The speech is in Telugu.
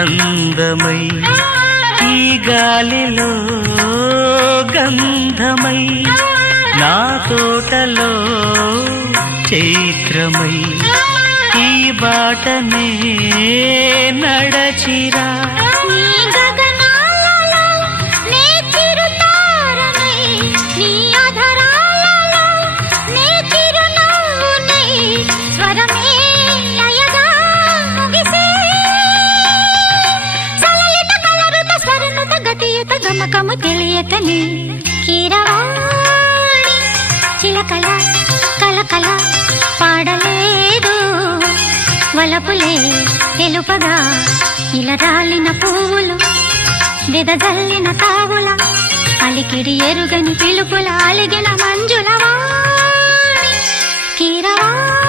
అందమై ఈ గాలిలో గంధమై నా తోటలో చైత్రమై ఈ బాటనే నడచిరా గమకము తెలియకని కీరవాణి చిలకల కలకల పాడలేదు వలపులే తెలుపగా ఇలా రాలిన పువ్వులు వెదజల్లిన తావుల అలికిడి ఎరుగని పిలుపుల అలిగిన మంజుల వాణి కీరవాణి